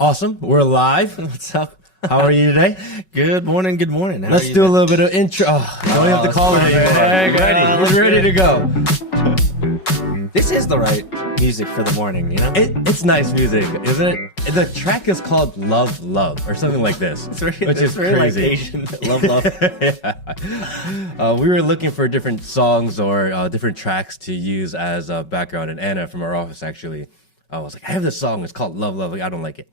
Awesome. We're live. What's up? How are you today? Good morning. Good morning. Let's do a little bit of intro. Oh, don't have to call it. We're ready to go. This is the right music for the morning, you know? It's nice music, isn't it? The track is called Love, Love, or something like this, which is very crazy. like Asian. Love, love. We were looking for different songs or different tracks to use as a background, and Anna from our office actually was like, I have this song. It's called Love, Love. Like, I don't like it.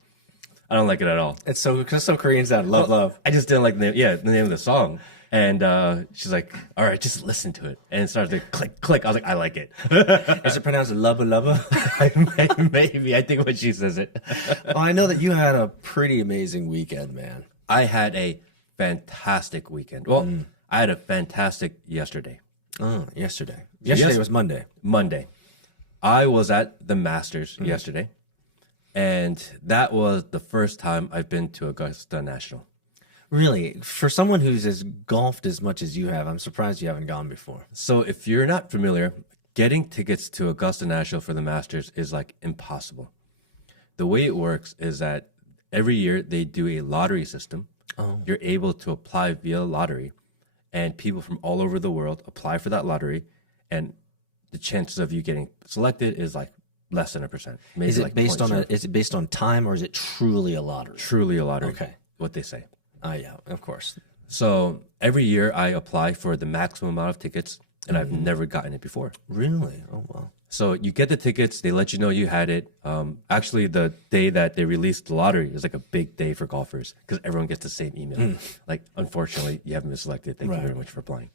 I don't like it at all. It's so, because some Koreans out love, love. I just didn't like the name of the song. And she's like, all right, just listen to it. And it started to click, click. I was like, I like it. Is it pronounced lubba lubba? Maybe. I think when she says it. Well, I know that you had a pretty amazing weekend, man. I had a fantastic weekend. Well, I had a fantastic yesterday. Oh, yesterday. Yesterday was Monday. Monday. I was at the Masters yesterday. And that was the first time I've been to Augusta National. Really? For someone who's golfed as much as you have, I'm surprised you haven't gone before. So if you're not familiar, getting tickets to Augusta National for the Masters is like impossible. The way it works is that every year they do a lottery system. Oh. You're able to apply via lottery, and people from all over the world apply for that lottery, and the chances of you getting selected is like less than 1%. Maybe Is it like based on 0.0. is it based on time, or is it truly a lottery? Truly a lottery. Okay. What they say. Yeah, of course. So every year I apply for the maximum amount of tickets, and I've never gotten it before. Really? Oh, wow. So you get the tickets, they let you know you had it. Actually, the day that they released the lottery is like a big day for golfers because everyone gets the same email. Like, unfortunately, you haven't been selected. Thank you very much for applying.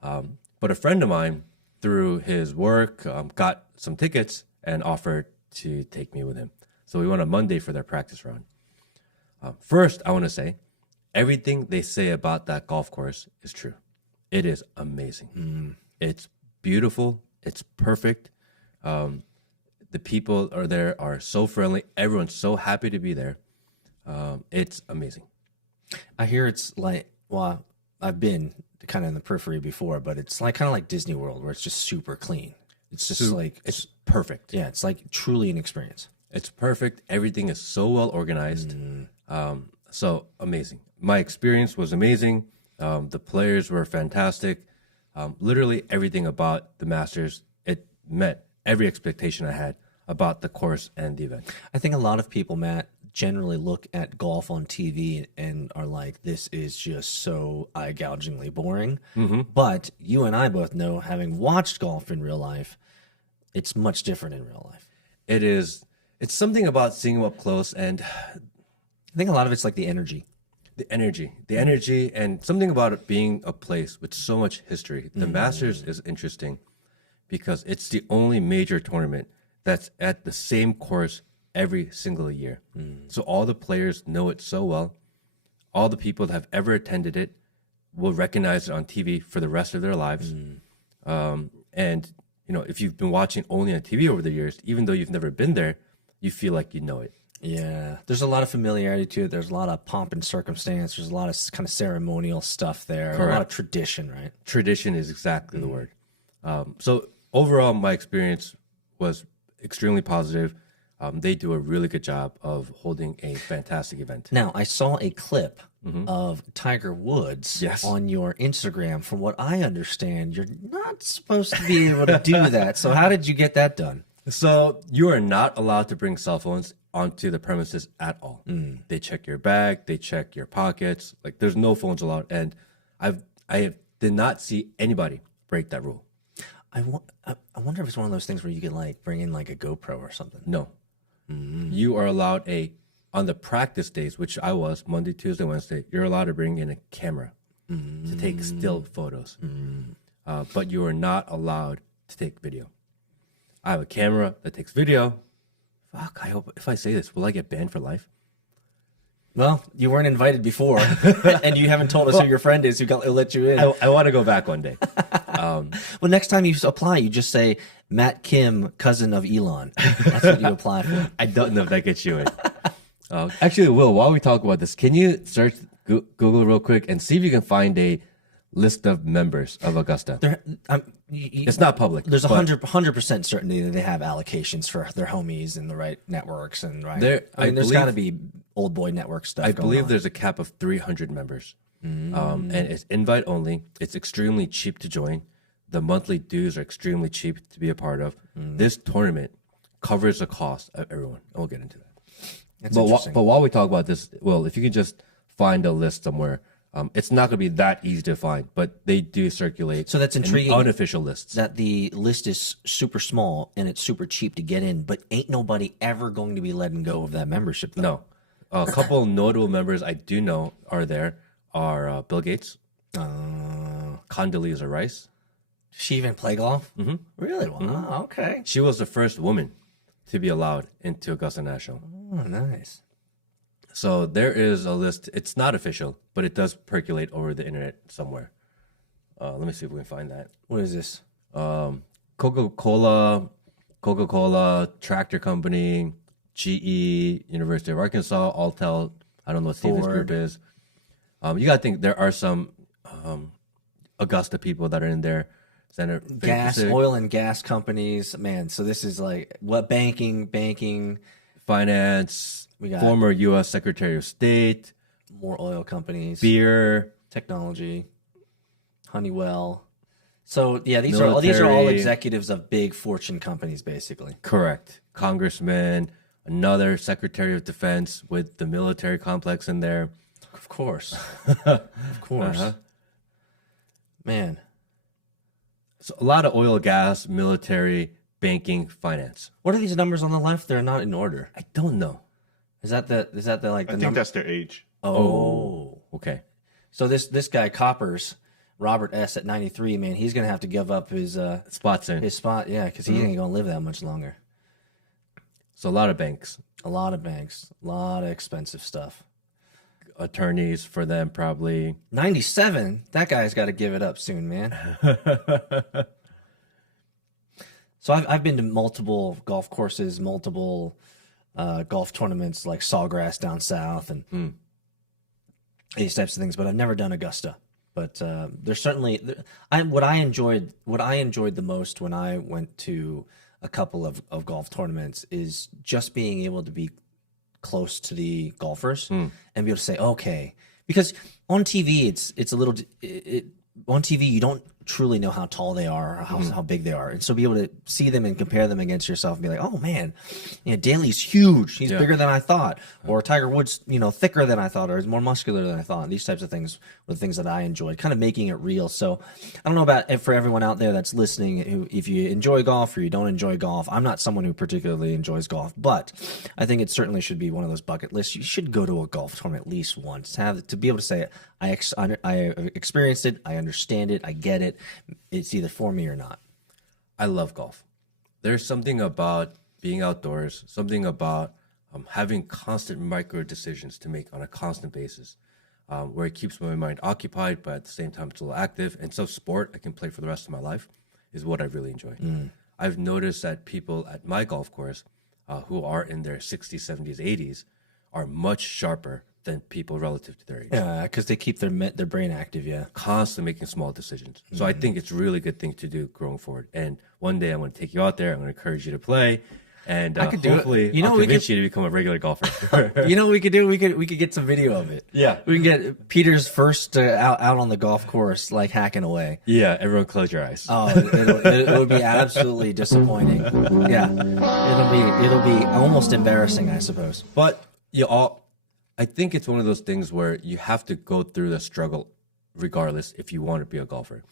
But a friend of mine, through his work, got some tickets and offered to take me with him. So we went on Monday for their practice round. First, I want to say, everything they say about that golf course is true. It is amazing. It's beautiful. It's perfect. The people are there are so friendly. Everyone's so happy to be there. It's amazing. I hear it's like, well, I've been kind of in the periphery before, but it's like kind of like Disney World where it's just super clean. It's just It's perfect. yeah, it's like truly an experience. It's perfect. Everything is so well organized. So amazing. My experience was amazing. The players were fantastic. Literally everything about the Masters, it met every expectation I had about the course and the event. I think a lot of people, Matt, generally look at golf on TV and are like, this is just so eye-gougingly boring. But you and I both know, having watched golf in real life, it's much different in real life. It is. It's something about seeing them up close, and I think a lot of it's like the energy. the energy, and something about it being a place with so much history. The Masters is interesting because it's the only major tournament that's at the same course every single year. So all the players know it so well. All the people that have ever attended it will recognize it on TV for the rest of their lives. And you know, if you've been watching only on TV over the years, even though you've never been there, you feel like you know it. Yeah, there's a lot of familiarity to it. There's a lot of pomp and circumstance. There's a lot of kind of ceremonial stuff there. Correct. A lot of tradition, right? Tradition is exactly the word. So overall, my experience was extremely positive. They do a really good job of holding a fantastic event. Now, I saw a clip of Tiger Woods on your Instagram. From what I understand, you're not supposed to be able to do that. So how did you get that done? So you are not allowed to bring cell phones onto the premises at all. They check your bag, they check your pockets. Like, there's no phones allowed. And I did not see anybody break that rule. I wonder if it's one of those things where you could like bring in like a GoPro or something. No. You are allowed on the practice days, which I was Monday, Tuesday, Wednesday, you're allowed to bring in a camera to take still photos. But you are not allowed to take video. I have a camera that takes video. Fuck, I hope if I say this, will I get banned for life? Well, you weren't invited before, and you haven't told us who your friend is who let you in. I want to go back one day. Well, next time you apply, you just say Matt Kim, cousin of Elon. That's what you apply for. I don't know if that gets you in. Actually, Will, while we talk about this, can you search Google real quick and see if you can find a list of members of Augusta. There, It's not public. there's a but 100% certainty that they have allocations for their homies and the right networks and right. I there's believe- got to be old boy network stuff. I going believe on. there's a cap of 300 members. And it's invite only. It's extremely cheap to join. The monthly dues are extremely cheap to be a part of. This tournament covers the cost of everyone. And we'll get into that. It's But, interesting. but while we talk about this, well, if you could just find a list somewhere, it's not going to be that easy to find, but they do circulate. So that's in intriguing. unofficial lists. that the list is super small and it's super cheap to get in, but ain't nobody ever going to be letting go of that membership. Though. No. A couple notable members I do know are there are Bill Gates, Condoleezza Rice. Does she even play golf? Mm-hmm. Really? Wow. Okay. She was the first woman to be allowed into Augusta National. Oh, nice. So there is a list. It's not official, but it does percolate over the internet somewhere. Let me see if we can find that. What is this? Coca-Cola, Tractor Company, GE, University of Arkansas, Altel. I don't know what Stevens Ford. Group is. You got to think there are some Augusta people that are in there. Center Oil and gas companies. Man, so this is like what banking, finance, We got- former U.S. Secretary of State, more oil companies, beer, technology, Honeywell. So yeah, these are all Military. executives of big fortune companies, basically. correct, congressman, another Secretary of Defense with the military complex in there. Of course, of course. Man, So a lot of oil, gas, military, banking, finance. what are these numbers on the left? They're not in order. I don't know. Is that the like the I think number? that's their age. Oh, Okay. so this guy Coppers, Robert S. at 93. Man, he's gonna have to give up his Spots in. spot. Yeah, because he ain't gonna live that much longer. So a lot of banks, A lot of banks, a lot of expensive stuff. attorneys for them probably. 97. That guy's got to give it up soon, man. So I've been to multiple golf courses, multiple golf tournaments like Sawgrass down south and these types of things, but I've never done Augusta. But there's certainly what I enjoyed the most when I went to a couple of golf tournaments is just being able to be close to the golfers and be able to say, okay, because on TV it's a little on TV you don't truly know how tall they are or how big they are, and so be able to see them and compare them against yourself and be like, oh man, Daly's huge, he's bigger than I thought, or Tiger Woods thicker than I thought, or is more muscular than I thought. These types of things were the things that I enjoyed, kind of making it real. So I don't know about for everyone out there that's listening, who, if you enjoy golf or you don't enjoy golf, I'm not someone who particularly enjoys golf, but I think it certainly should be one of those bucket lists. You should go to a golf tournament at least once to be able to say, I experienced it, I understand it, I get it. It's either for me or not. I love golf. There's something about being outdoors, something about having constant micro decisions to make on a constant basis, where it keeps my mind occupied, but at the same time it's a little active. And so sport I can play for the rest of my life is what I really enjoy. I've noticed that people at my golf course who are in their 60s, 70s, 80s are much sharper than people relative to their age. Yeah, because they keep their brain active. Yeah. Constantly making small decisions. So I think it's a really good thing to do going forward. And one day I'm going to take you out there. I'm going to encourage you to play. And I could do it. hopefully I'll convince you to become a regular golfer. You know what we could do? We could get some video of it. Yeah. We can get Peter's first out on the golf course, like hacking away. Yeah, everyone close your eyes. Oh, it would be absolutely disappointing. Yeah, it'll be almost embarrassing, I suppose. But I think it's one of those things where you have to go through the struggle regardless if you want to be a golfer.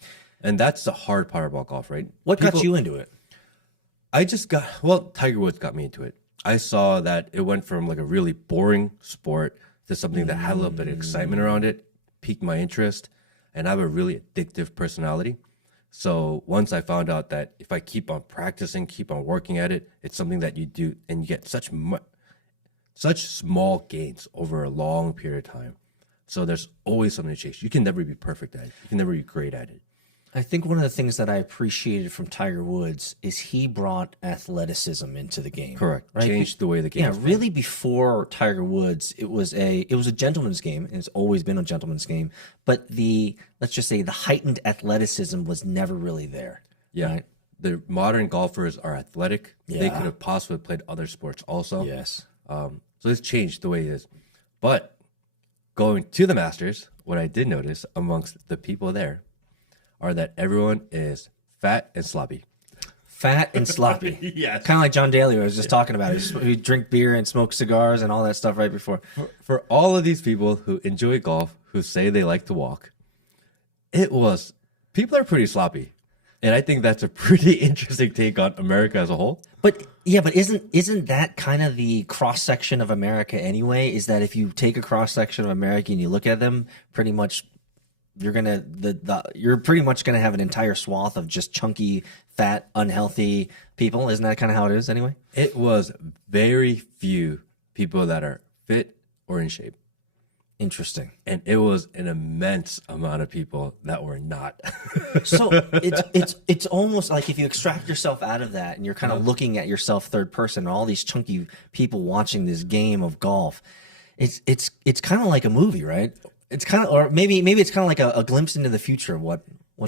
And that's the hard part about golf, right? What got you into it? Tiger Woods got me into it. I saw that it went from like a really boring sport to something that had a little bit of excitement around it, piqued my interest, and I have a really addictive personality. So once I found out that if I keep on practicing, keep on working at it, it's something that you do and you get such small gains over a long period of time. So there's always something to chase. You can never be perfect at it. You can never be great at it. I think one of the things that I appreciated from Tiger Woods is he brought athleticism into the game. Correct. Right? Changed the way the game. Yeah, really. Before Tiger Woods, it was a gentleman's game. It's always been a gentleman's game. But let's just say the heightened athleticism was never really there. Yeah. Right? The modern golfers are athletic. They Yeah. could have possibly played other sports also. Yes. So it's changed the way it is. But going to the Masters, what I did notice amongst the people there are that everyone is fat and sloppy. Fat and sloppy. Yes. Kind of like John Daly was just talking about. He drink beer and smoke cigars and all that stuff right before. For all of these people who enjoy golf, who say they like to walk, people are pretty sloppy. And I think that's a pretty interesting take on America as a whole. But isn't that kind of the cross section of America anyway? Is that if you take a cross section of America and you look at them, pretty much you're pretty much gonna have an entire swath of just chunky, fat, unhealthy people. Isn't that kind of how it is anyway? It was very few people that are fit or in shape. Interesting. And it was an immense amount of people that were not. So it's almost like if you extract yourself out of that and you're kind of looking at yourself third person, all these chunky people watching this game of golf, it's kind of like a movie, right? It's kind of, or maybe it's kind of like a glimpse into the future of what's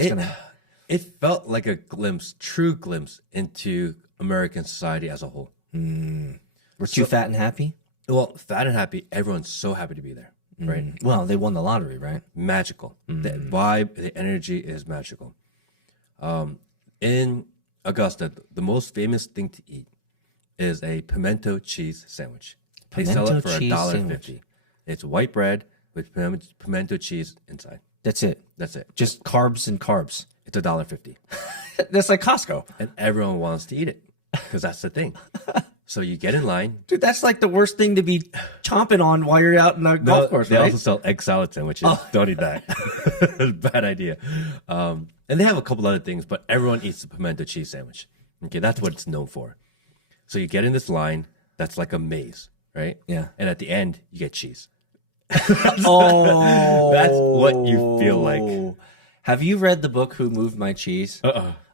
gonna. It felt like a true glimpse into American society as a whole. We're too fat and happy. Well, fat and happy, everyone's so happy to be there, right? Well, they won the lottery, right? Magical. The vibe, the energy is magical. In Augusta, the most famous thing to eat is a pimento cheese sandwich. They sell it for $1.50. It's white bread with pimento cheese inside. That's it. That's it. Just carbs and carbs. It's $1.50. That's like Costco. And everyone wants to eat it because that's the thing. So you get in line. Dude, that's like the worst thing to be chomping on while you're out in a golf course, They right? also sell egg salad sandwiches. Don't eat that. Bad idea. And they have a couple other things, but everyone eats the pimento cheese sandwich. Okay, that's what it's known for. So you get in this line that's like a maze, right? Yeah. And at the end, you get cheese. Oh, That's what you feel like. Have you read the book Who Moved My Cheese?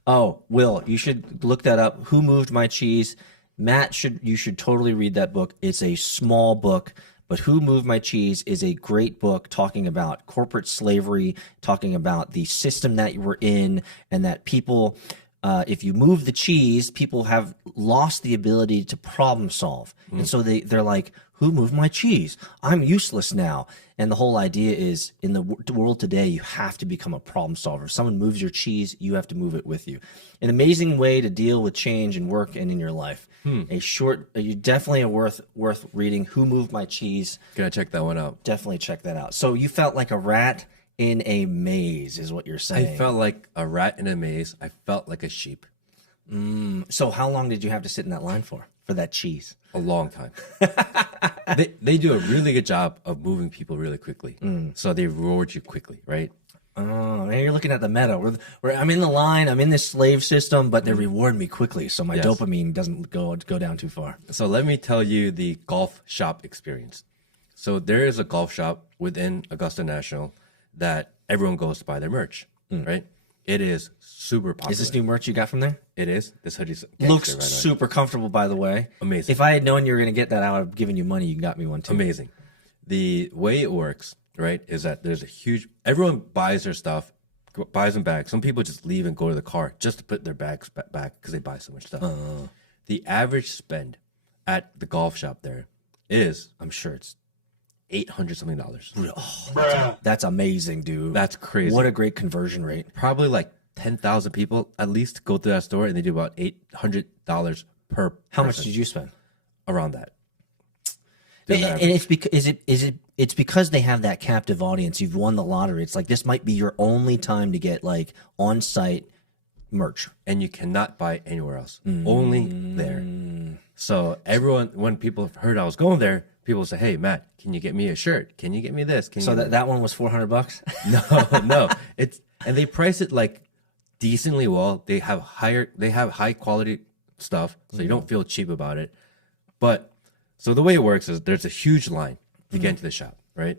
Oh, Will, you should look that up. Who Moved My Cheese? Matt, you should totally read that book. It's a small book, but Who Moved My Cheese is a great book talking about corporate slavery, talking about the system that we're in, and that people, if you move the cheese, people have lost the ability to problem solve. And so they're like, who moved my cheese? I'm useless now. And the whole idea is in the world today, you have to become a problem solver. If someone moves your cheese, you have to move it with you. An amazing way to deal with change in work and in your life. You definitely are worth reading. Who Moved My Cheese? Gotta check that one out. Definitely check that out. So you felt like a rat in a maze is what you're saying. I felt like a rat in a maze. I felt like a sheep. So how long did you have to sit in that line for that cheese? A long time. They do a really good job of moving people really quickly. So they reward you quickly, right? Oh, man, you're looking at the meta. I'm in the line. I'm in this slave system, but they reward me quickly, so my dopamine doesn't go down too far. So let me tell you the golf shop experience. So there is a golf shop within Augusta National that everyone goes to buy their merch, right? It is super popular. Is this new merch you got from there? It is. This hoodie's Looks right super comfortable, by the way. Amazing. If I had known you were going to get that, I would have given you money. You got me one too. Amazing. The way it works, right, is that there's everyone buys their stuff, buys them back. Some people just leave and go to the car just to put their bags back because they buy so much stuff. The average spend at the golf shop there is, I'm sure it's $800 something. That's amazing, dude. That's crazy. What a great conversion rate. Probably like 10,000 people at least go through that store, and they do about $800 per How person. much did you spend? Around that. And it's because it's because they have that captive audience. You've won the lottery. It's like this might be your only time to get like on-site merch, and you cannot buy anywhere else. Only there. So everyone, when people heard I was going there, people say, "Hey, Matt, can you get me a shirt? Can you get me this?" So that one was $400. No. And they price it like decently well. They have high quality stuff, so you don't feel cheap about it. But so the way it works is there's a huge line to get into the shop, right?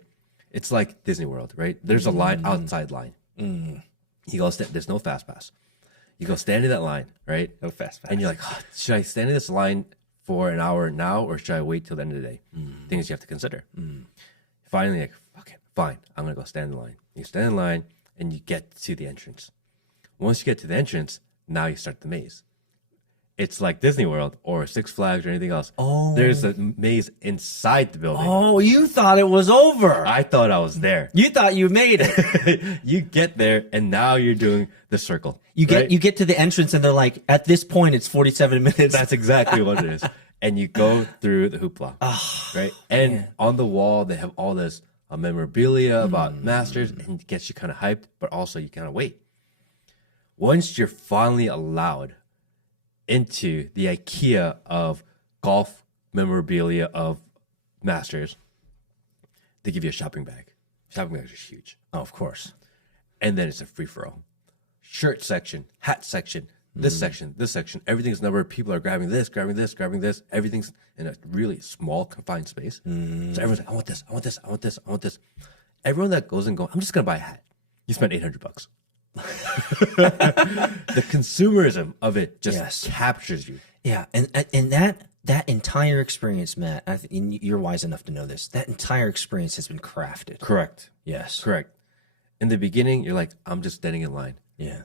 It's like Disney World, right? There's a outside line. You go, there's no fast pass. You go stand in that line, right? No fast pass. And you're like, oh, should I stand in this line for an hour now, or should I wait till the end of the day? Things you have to consider. Finally, like, fuck it, fine. I'm gonna go stand in line. You stand in line, and you get to the entrance. Once you get to the entrance, now you start the maze. It's like Disney World or Six Flags or anything else. Oh. There's a maze inside the building. Oh, you thought it was over. I thought I was there. You thought you made it. You get there, and now you're doing the circle. You right? get to the entrance, and they're like, at this point, it's 47 minutes. That's exactly what it is. And you go through the hoopla, right? And man. on the wall, they have all this memorabilia about Masters, and it gets you kind of hyped, but also you kind of wait. Once you're finally allowed into the IKEA of golf memorabilia of Masters, they give you a shopping bag. Shopping bags are huge. Oh, of course. And then it's a free-for-all. Shirt section, hat section, this section, this section. Everything's numbered. People are grabbing this, grabbing this, grabbing this. Everything's in a really small, confined space. So everyone's like, I want this, I want this, I want this, I want this. Everyone that goes and goes, I'm just going to buy a hat. You spend $800. The consumerism of it just captures you. Yeah, and that entire experience, Matt, and you're wise enough to know this, that entire experience has been crafted. Correct. Yes. Correct. In the beginning, you're like, I'm just standing in line. Yeah.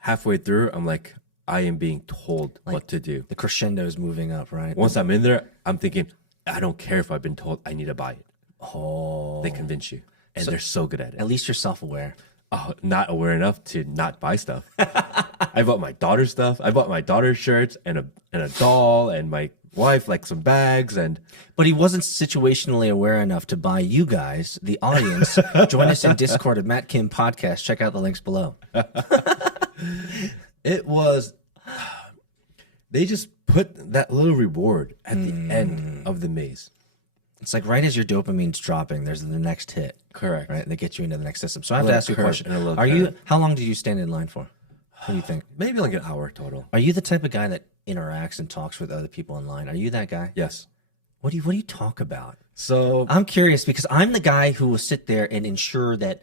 Halfway through, I'm like, I am being told what to do. The crescendo is moving up, right? Once I'm in there, I'm thinking, I don't care if I've been told I need to buy it. Oh. They convince you. And they're so good at it. At least you're self-aware. Oh, not aware enough to not buy stuff. I bought my daughter's stuff. I bought my daughter's shirts and a doll, and my wife like some bags. But he wasn't situationally aware enough to buy you guys, the audience. Join us in Discord at Matt Kim Podcast. Check out the links below. It was, they just put that little reward at the end of the maze. It's like right as your dopamine's dropping, there's the next hit. Correct. Right? They get you into the next system. So I have to ask you a question. Are you? How long did you stand in line for? What do you think? Maybe like an hour total. Are you the type of guy that interacts and talks with other people in line? Are you that guy? Yes. What do you talk about? So I'm curious because I'm the guy who will sit there and ensure that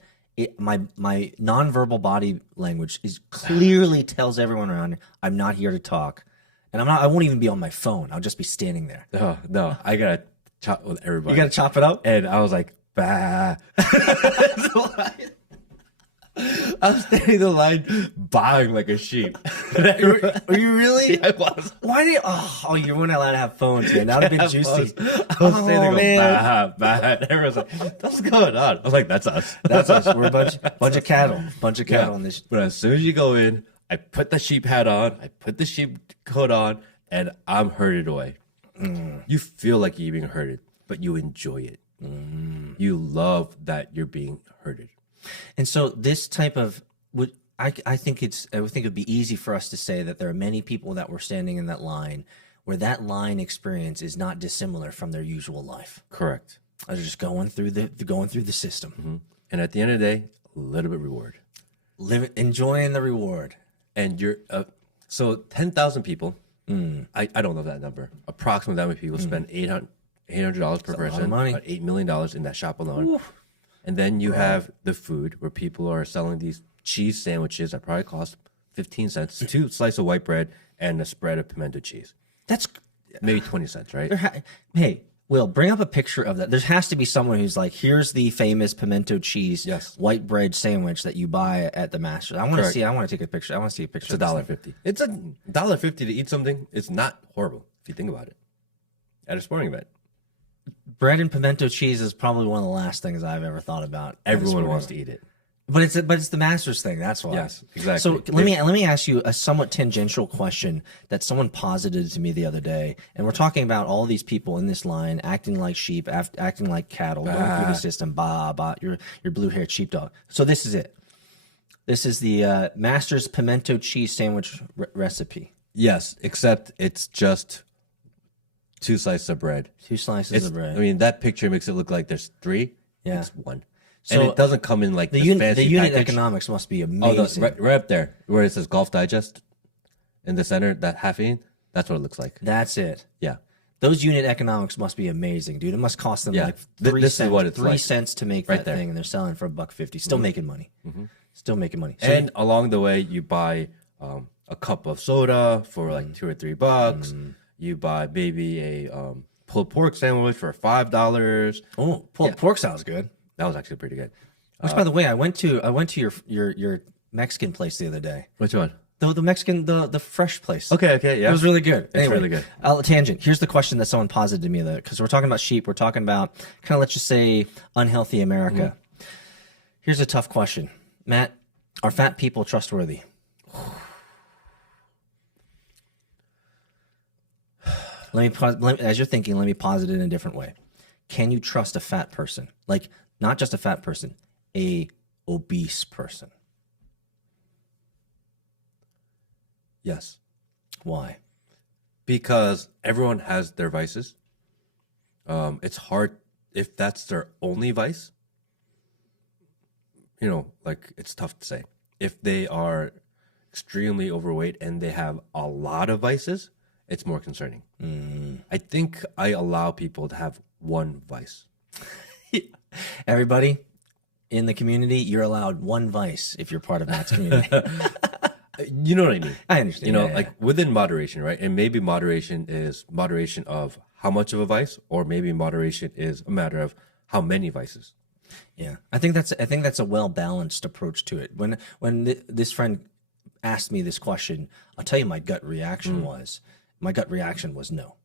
my nonverbal body language is clearly tells everyone around me I'm not here to talk, and I won't even be on my phone. I'll just be standing there. oh, no, I gotta chop with everybody. You got to chop it up. And I was like, bah. I'm standing in the line bowing like a sheep. Are you really? Yeah, I was. Why did you? Oh, you weren't allowed to have phones, man. That would have been juicy. I was standing there going, bah, bah. And everyone's like, what's going on? I was like, that's us. That's us. We're a bunch of cattle. Bunch of cattle on this. But as soon as you go in, I put the sheep hat on, I put the sheep coat on, and I'm herded away. You feel like you're being herded, but you enjoy it. You love that you're being herded. And so this type of I think it'd be easy for us to say that there are many people that were standing in that line where that line experience is not dissimilar from their usual life. Correct. They're just going through the system. And at the end of the day, a little bit reward. Enjoying the reward. And you're so 10,000 people. I don't know that number. Approximately that many people spend $800 per person. Money. About $8 million in that shop alone. Oof. And then you have the food where people are selling these cheese sandwiches that probably cost 15 cents, 2 slices of white bread and a spread of pimento cheese. That's maybe 20 cents, right? Hey, Will, bring up a picture of that. There has to be someone who's like, here's the famous pimento cheese white bread sandwich that you buy at the Masters. I want to see. I want to take a picture. I want to see a picture. It's $1.50. It's $1.50 to eat something. It's not horrible if you think about it. At a sporting event. Bread and pimento cheese is probably one of the last things I've ever thought about. Everyone wants to eat it. But it's the Masters thing. That's why. Yes, exactly. So let me ask you a somewhat tangential question that someone posited to me the other day, and we're talking about all these people in this line acting like sheep, acting like cattle, going through the system. Your blue-haired sheepdog. So this is it. This is the Masters pimento cheese sandwich recipe. Yes, except it's just 2 slices of bread. 2 slices of bread. I mean, that picture makes it look like there's 3. Yeah. It's 1. So and it doesn't come in like the unit package. Economics must be amazing. Right up there where it says Golf Digest in the center, that half-eaten, that's what it looks like. That's it. Yeah. Those unit economics must be amazing, dude. It must cost them like 3 cents. Is what it's 3 like. cents to make Right that there. thing, and they're selling for $1.50. Still making money. Still making money. So And along the way, you buy a cup of soda for like $2 or $3. You buy maybe a pulled pork sandwich for $5. oh, pulled pork sounds good. That was actually pretty good. Which, by the way, I went to your Mexican place the other day. Which one? The Mexican, the fresh place. Okay, yeah. It was really good. Anyway, really good. Tangent. Here's the question that someone posited to me, because we're talking about sheep. We're talking about kind of, let's just say, unhealthy America. Here's a tough question. Matt, are fat people trustworthy? As you're thinking, let me pause it in a different way. Can you trust a fat person? Like, not just a fat person, a obese person. Yes. Why? Because everyone has their vices. It's hard if that's their only vice. You know, like, it's tough to say. If they are extremely overweight and they have a lot of vices, it's more concerning. I think I allow people to have one vice. Everybody in the community, you're allowed one vice if you're part of Matt's community. You know what I mean? I understand. You know, Yeah. like within moderation, right? And maybe moderation is moderation of how much of a vice, or maybe moderation is a matter of how many vices. Yeah, I think that's a well balanced approach to it. When this friend asked me this question, I'll tell you my gut reaction was. My gut reaction was no.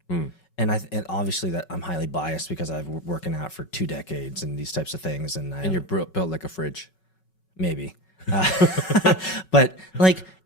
And obviously that I'm highly biased because I've been working out for 2 decades and these types of things, and you're built like a fridge. Maybe.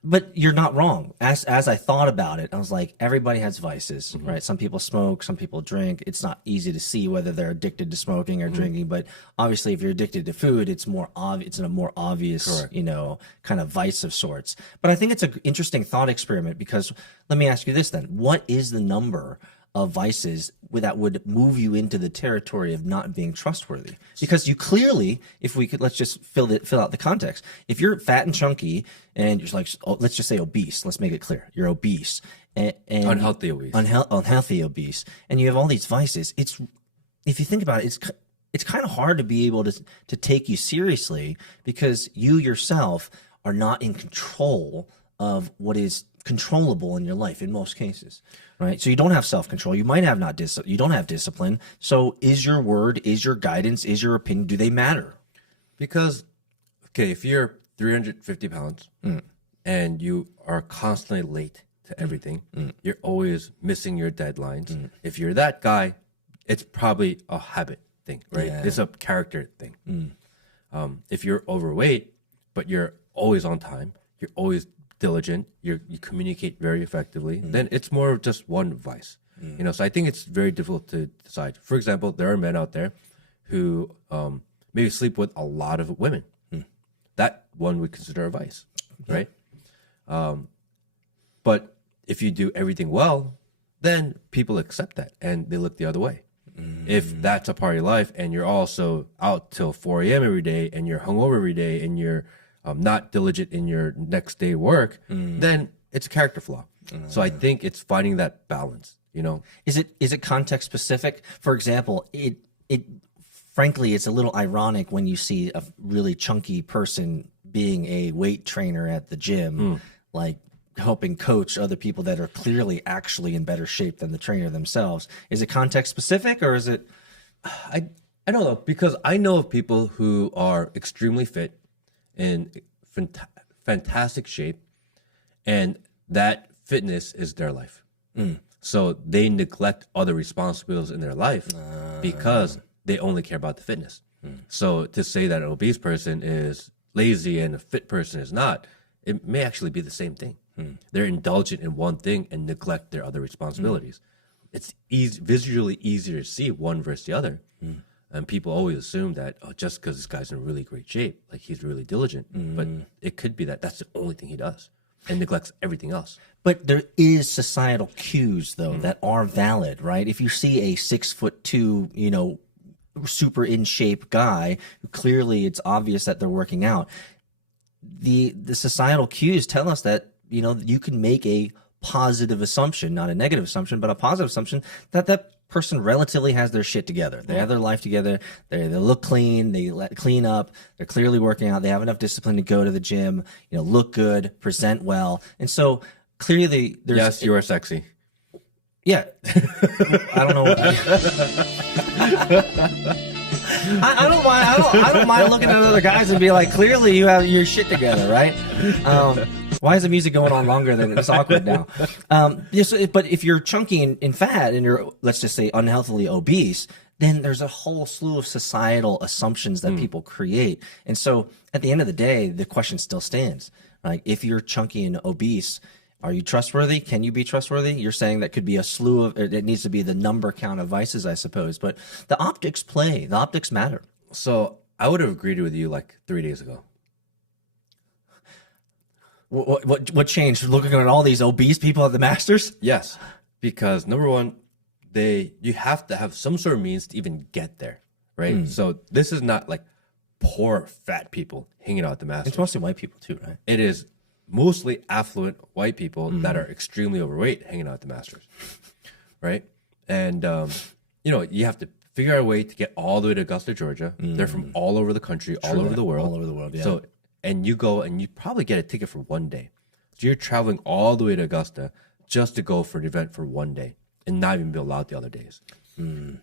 But you're not wrong. As I thought about it, I was like, everybody has vices, right? Some people smoke, some people drink. It's not easy to see whether they're addicted to smoking or drinking, but obviously if you're addicted to food, it's more it's a more obvious, Correct. kind of vice of sorts. But I think it's an interesting thought experiment, because let me ask you this then. What is the number of vices that would move you into the territory of not being trustworthy? Because you clearly, if we could, let's just fill out the context. If you're fat and chunky and you're like, let's just say obese, let's make it clear. You're obese and Unhealthy obese. Unhealthy obese, and you have all these vices. If you think about it, it's kind of hard to be able to take you seriously, because you yourself are not in control of what is controllable in your life in most cases, right? So you don't have self-control. You might have you don't have discipline. So is your word, is your guidance, is your opinion, do they matter? Because, okay, if you're 350 pounds and you are constantly late to everything, you're always missing your deadlines. If you're that guy, it's probably a habit thing, right? Yeah. It's a character thing. If you're overweight, but you're always on time, you're always diligent, you communicate very effectively, then it's more of just one vice. So I think it's very difficult to decide. For example, there are men out there who maybe sleep with a lot of women. That one would consider a vice, right? But if you do everything well, then people accept that and they look the other way. If that's a part of your life and you're also out till 4 a.m. every day and you're hungover every day and you're not diligent in your next day work, then it's a character flaw. So I think it's finding that balance, Is it context specific? For example, frankly, it's a little ironic when you see a really chunky person being a weight trainer at the gym, like helping coach other people that are clearly actually in better shape than the trainer themselves. Is it context specific, or is it? I don't know, because I know of people who are extremely fit, in fantastic shape, and that fitness is their life. So they neglect other responsibilities in their life because they only care about the fitness. So to say that an obese person is lazy and a fit person is not, it may actually be the same thing. They're indulgent in one thing and neglect their other responsibilities. It's visually easier to see one versus the other. And people always assume that, just because this guy's in really great shape, like he's really diligent. But it could be that that's the only thing he does and neglects everything else. But there is societal cues, though, that are valid, right? If you see a 6'2", super in shape guy, who clearly it's obvious that they're working out, the societal cues tell us that, you can make a positive assumption, not a negative assumption, but a positive assumption that person relatively has their shit together. They have their life together. They look clean. They clean up. They're clearly working out. They have enough discipline to go to the gym, look good, present well. And so clearly there's... Yes, you are sexy. Yeah. I don't know. I don't mind. I don't mind looking at other guys and be like, clearly you have your shit together, right? Why is the music going on longer than it's awkward now? But if you're chunky and fat and you're, let's just say, unhealthily obese, then there's a whole slew of societal assumptions that people create. And so at the end of the day, the question still stands. Like, if you're chunky and obese, are you trustworthy? Can you be trustworthy? You're saying that could be a slew of, it needs to be the number count of vices, I suppose. But the optics matter. So I would have agreed with you like 3 days ago. What changed? Looking at all these obese people at the Masters? Yes, because number one, you have to have some sort of means to even get there, right? So this is not like poor fat people hanging out at the Masters. It's mostly white people too, right? It is mostly affluent white people that are extremely overweight hanging out at the Masters, right? And you have to figure out a way to get all the way to Augusta, Georgia. They're from all over the country, all over the world. Yeah. So, and you go and you probably get a ticket for one day. So you're traveling all the way to Augusta just to go for an event for one day and not even be allowed the other days. And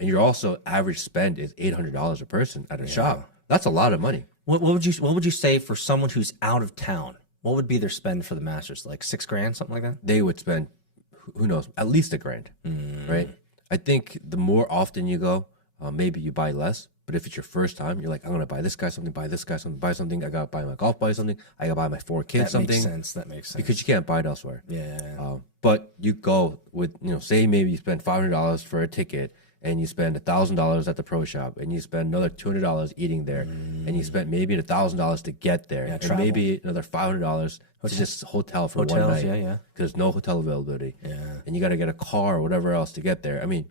your also average spend is $800 a person at a shop. That's a lot of money. What would you say for someone who's out of town? What would be their spend for the Masters? Like $6,000, something like that? They would spend, who knows, at least $1,000, right? I think the more often you go, maybe you buy less. But if it's your first time, you're like, I'm going to buy this guy something, buy this guy something, buy something. I got to buy my golf buddy something. I got to buy my 4 kids something. That makes sense. Because you can't buy it elsewhere. Yeah. But you go with, say maybe you spend $500 for a ticket and you spend $1,000 at the pro shop and you spend another $200 eating there and you spend maybe $1,000 to get there and travel. maybe another $500 to just hotel for one night. Yeah. Because there's no hotel availability. Yeah. And you got to get a car or whatever else to get there. I mean,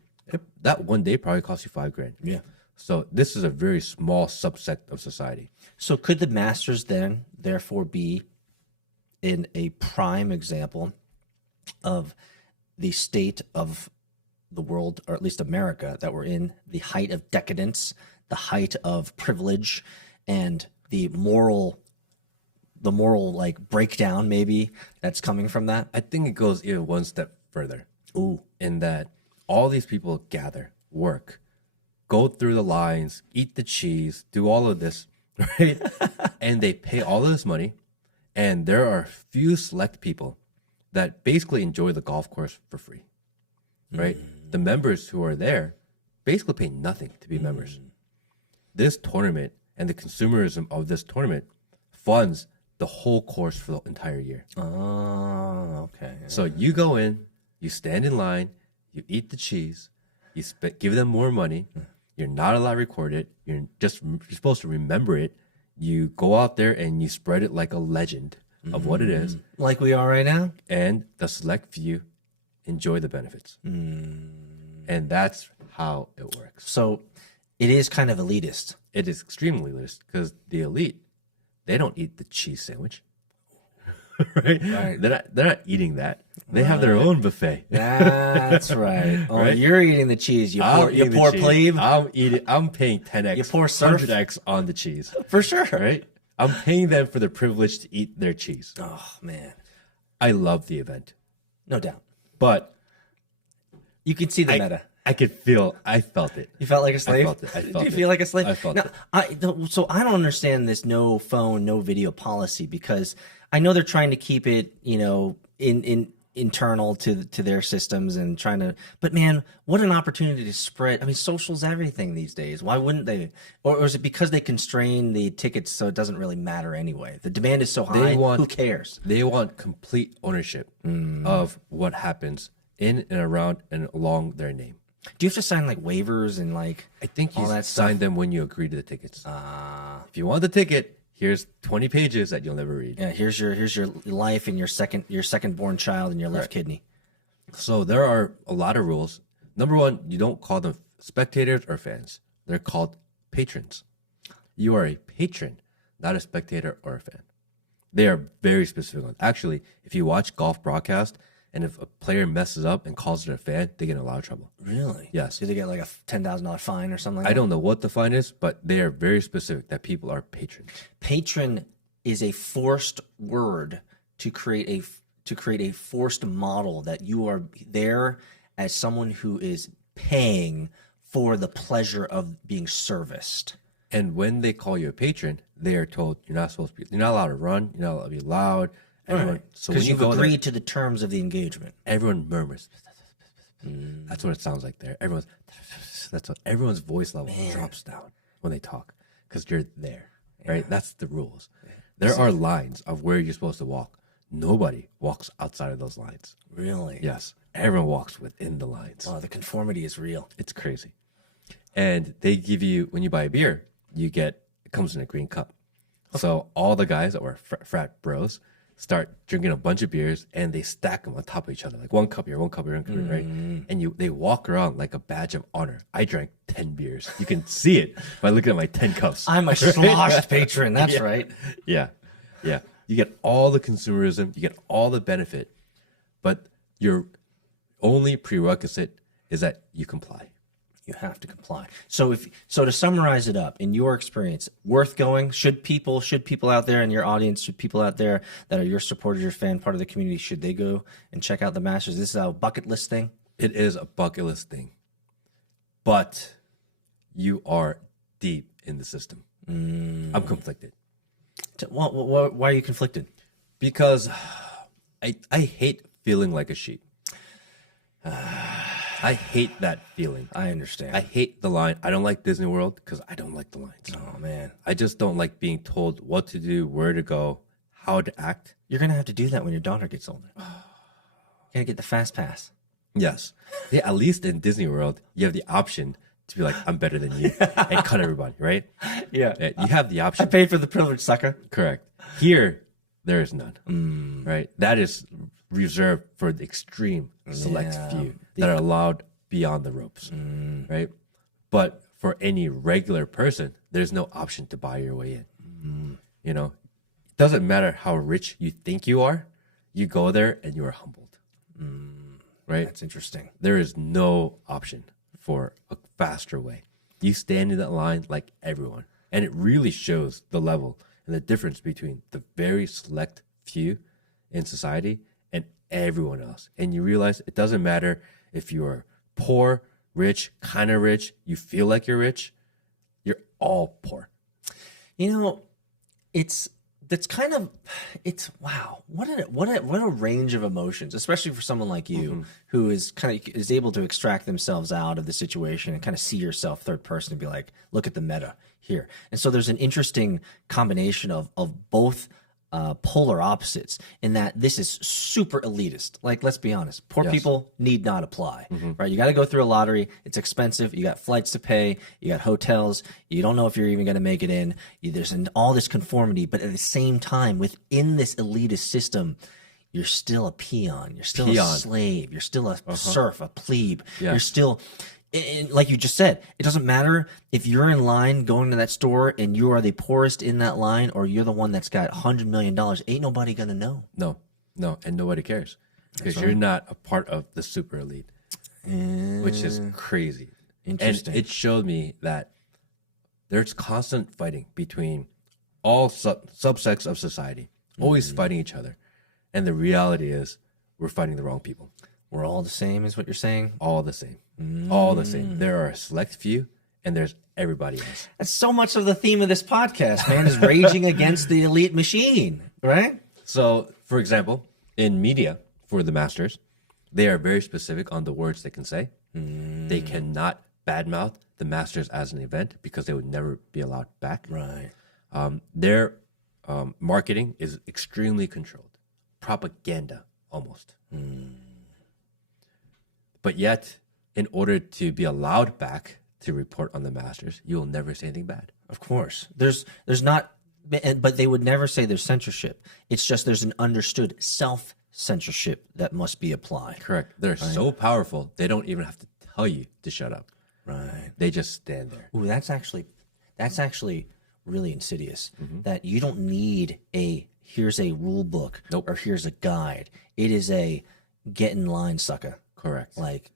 that one day probably costs you $5,000. Yeah. So this is a very small subset of society. So could the Masters then therefore be in a prime example of the state of the world, or at least America, that we're in, the height of decadence, the height of privilege, and the moral like breakdown maybe that's coming from that? I think it goes even one step further. Ooh. In that all these people gather, work, go through the lines, eat the cheese, do all of this, right? And they pay all of this money. And there are a few select people that basically enjoy the golf course for free, right? The members who are there basically pay nothing to be members. This tournament and the consumerism of this tournament funds the whole course for the entire year. Oh, okay. So you go in, you stand in line, you eat the cheese, you give them more money. You're not allowed to record it. You're supposed to remember it. You go out there and you spread it like a legend of what it is. Like we are right now? And the select few enjoy the benefits. And that's how it works. So it is kind of elitist. It is extremely elitist because the elite, they don't eat the cheese sandwich. Right? They're not eating that. They have their own buffet. That's right. Oh, Right? You're eating the cheese. You poor plebe. I'm paying 10x, You poor serf. 100x on the cheese. For sure. Right? I'm paying them for the privilege to eat their cheese. Oh, man. I love the event, No doubt. but You can see the meta. I felt it. You felt like a slave? I felt it. Do you feel like a slave? I felt now, it. So I don't understand this no phone, no video policy, because I know they're trying to keep it, internal to their systems and trying to, but man, what an opportunity to spread. I mean, social's everything these days. Why wouldn't they? Or is it because they constrain the tickets so it doesn't really matter anyway? The demand is so high, who cares? They want complete ownership of what happens in and around and along their name. Do you have to sign like waivers and like I think you all that sign them when you agree to the tickets. If you want the ticket, here's 20 pages that you'll never read. Yeah, here's your life and your second born child and your left kidney. So there are a lot of rules. Number one, you don't call them spectators or fans. They're called patrons. You are a patron, not a spectator or a fan. They are very specific. Actually, if you watch golf broadcast, And if a player messes up and calls it a fan, they get in a lot of trouble. Really? Yes. Do they get like a $10,000 fine or something like I that? don't know what the fine is, but they are very specific that people are patrons. Patron is a forced word to create a forced model that you are there as someone who is paying for the pleasure of being serviced. And when they call you a patron, they are told you're not supposed to be, you're not allowed to run, you're not allowed to be loud. Everyone, Right. so when Because you you've go there, agreed to the terms of the engagement. everyone murmurs. That's what it sounds like there. Everyone's voice level drops down when they talk because you're there, right? That's the rules. There are lines of where you're supposed to walk. Nobody walks outside of those lines. Really? Yes, everyone walks within the lines. Oh, the conformity is real. It's crazy. And they give you, when you buy a beer, it comes in a green cup. So all the guys that were frat bros start drinking a bunch of beers and they stack them on top of each other, like one cup here, one cup here, one cup here, right? And they walk around like a badge of honor. I drank 10 beers. You can see it by looking at my 10 cups. I'm a sloshed patron. That's right. Yeah. Yeah. You get all the consumerism, you get all the benefit, but your only prerequisite is that you comply. You have to comply. So to summarize it up, in your experience, worth going? Should people out there in your audience, should people out there that are your supporters, your fan, part of the community, should they go and check out the Masters? This is a bucket list thing? It is a bucket list thing, but you are deep in the system. I'm conflicted. Why are you conflicted? Because I hate feeling like a sheep. I hate that feeling. I understand. I hate the line. I don't like Disney World because I don't like the lines. Oh, man. I just don't like being told what to do, where to go, how to act. You're going to have to do that when your daughter gets older. You're going to get the fast pass. Yes. Yeah, at least in Disney World, you have the option to be like, I'm better than you and cut everybody, right? Yeah. You have the I option. paid for the privilege, sucker. Correct. Here, there is none. Right? That is reserved for the extreme select few that are allowed beyond the ropes. Right? But for any regular person, there's no option to buy your way in. You know, it doesn't matter how rich you think you are, you go there and you are humbled. Right? That's interesting. There is no option for a faster way. You stand in that line like everyone. And it really shows the level and the difference between the very select few in society and everyone else. And you realize it doesn't matter if you're poor, rich, kind of rich, you feel like you're rich, you're all poor. You know, it's wow. What a range of emotions, especially for someone like you who is able to extract themselves out of the situation and kind of see yourself third person and be like, look at the meta here. And so there's an interesting combination of both polar opposites in that this is super elitist. Like, let's be honest, poor people need not apply, right? You got to go through a lottery. It's expensive. You got flights to pay. You got hotels. You don't know if you're even going to make it in. There's all this conformity, but at the same time, within this elitist system, you're still a peon. You're still a slave. You're still a serf, a plebe. You're still... like you just said, it doesn't matter if you're in line going to that store and you are the poorest in that line or you're the one that's got $100 million. Ain't nobody going to know. No, and nobody cares because you're not a part of the super elite, which is crazy. Interesting. And it showed me that there's constant fighting between all subsects of society, always fighting each other. And the reality is we're fighting the wrong people. We're all the same is what you're saying? All the same. All the same. There are a select few, and there's everybody else. That's so much of the theme of this podcast, man, is raging against the elite machine, right? So, for example, in media for the Masters, they are very specific on the words they can say. They cannot badmouth the Masters as an event because they would never be allowed back. Right. Their marketing is extremely controlled. Propaganda, almost. But yet, in order to be allowed back to report on the Masters, you will never say anything bad. Of course. There's not, but they would never say there's censorship. It's just there's an understood self-censorship that must be applied. Correct. They're so powerful, they don't even have to tell you to shut up. Right. They just stand there. Ooh, that's actually really insidious. That you don't need here's a rule book or here's a guide. It is get in line, sucker. Correct. Like,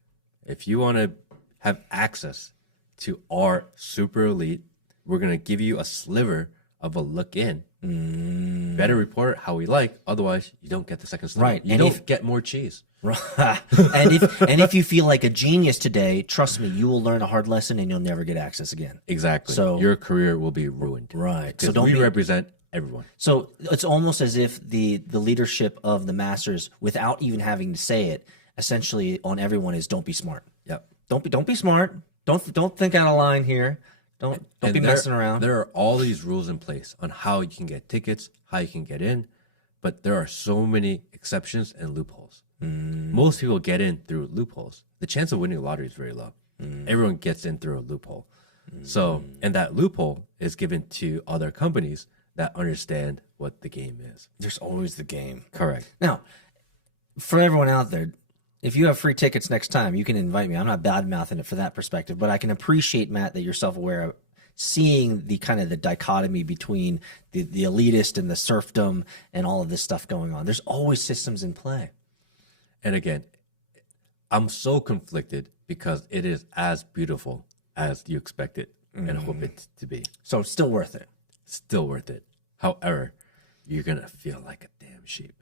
If you want to have access to our super elite, we're going to give you a sliver of a look in. Better report it how we like. Otherwise, you don't get the second sliver. Right. You And don't get more cheese. and if you feel like a genius today, trust me, you will learn a hard lesson and you'll never get access again. Exactly. So- your career will be ruined. Right. So we represent everyone. So it's almost as if the leadership of the Masters, without even having to say it, essentially on everyone is don't be smart. Yep. Don't be smart. Don't think out of line here. Don't be messing around. There are all these rules in place on how you can get tickets, how you can get in, but there are so many exceptions and loopholes. Most people get in through loopholes. The chance of winning a lottery is very low. Everyone gets in through a loophole. So, and that loophole is given to other companies that understand what the game is. There's always the game. Correct. Now, for everyone out there, if you have free tickets next time, you can invite me. I'm not bad mouthing it for that perspective, but I can appreciate, Matt, that you're self-aware of seeing the kind of the dichotomy between the elitist and the serfdom and all of this stuff going on. There's always systems in play. And again, I'm so conflicted because it is as beautiful as you expect it and hope it to be. So it's still worth it. Still worth it. However, you're going to feel like a damn sheep.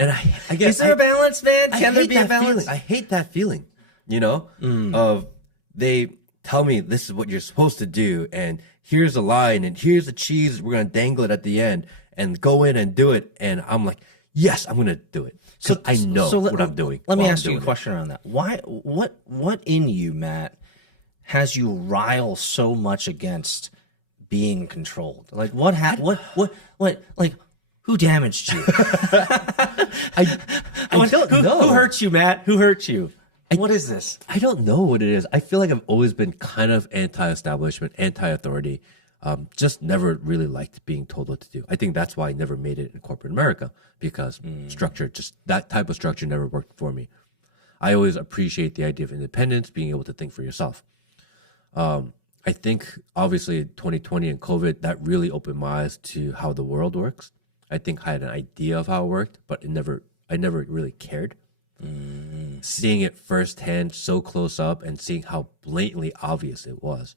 And I guess Is there a balance, man? I Can there hate be a that balance? feeling. I hate that feeling, you know, of they tell me this is what you're supposed to do, and here's a line, and here's the cheese. We're gonna dangle it at the end, and go in and do it. And I'm like, yes, I'm gonna do it because I know what I'm doing. Let me while I'm ask you a doing it. question around that. Why? What in you, Matt, has you rile so much against being controlled? Like what? Like who damaged you? I don't know. Who hurt you, Matt? Who hurt you? What is this? I don't know what it is. I feel like I've always been kind of anti-establishment, anti-authority. Just never really liked being told what to do. I think that's why I never made it in corporate America, because structure, just that type of structure never worked for me. I always appreciate the idea of independence, being able to think for yourself. I think obviously 2020 and COVID, that really opened my eyes to how the world works. I think I had an idea of how it worked, but I never really cared. Seeing it firsthand, so close up, and seeing how blatantly obvious it was,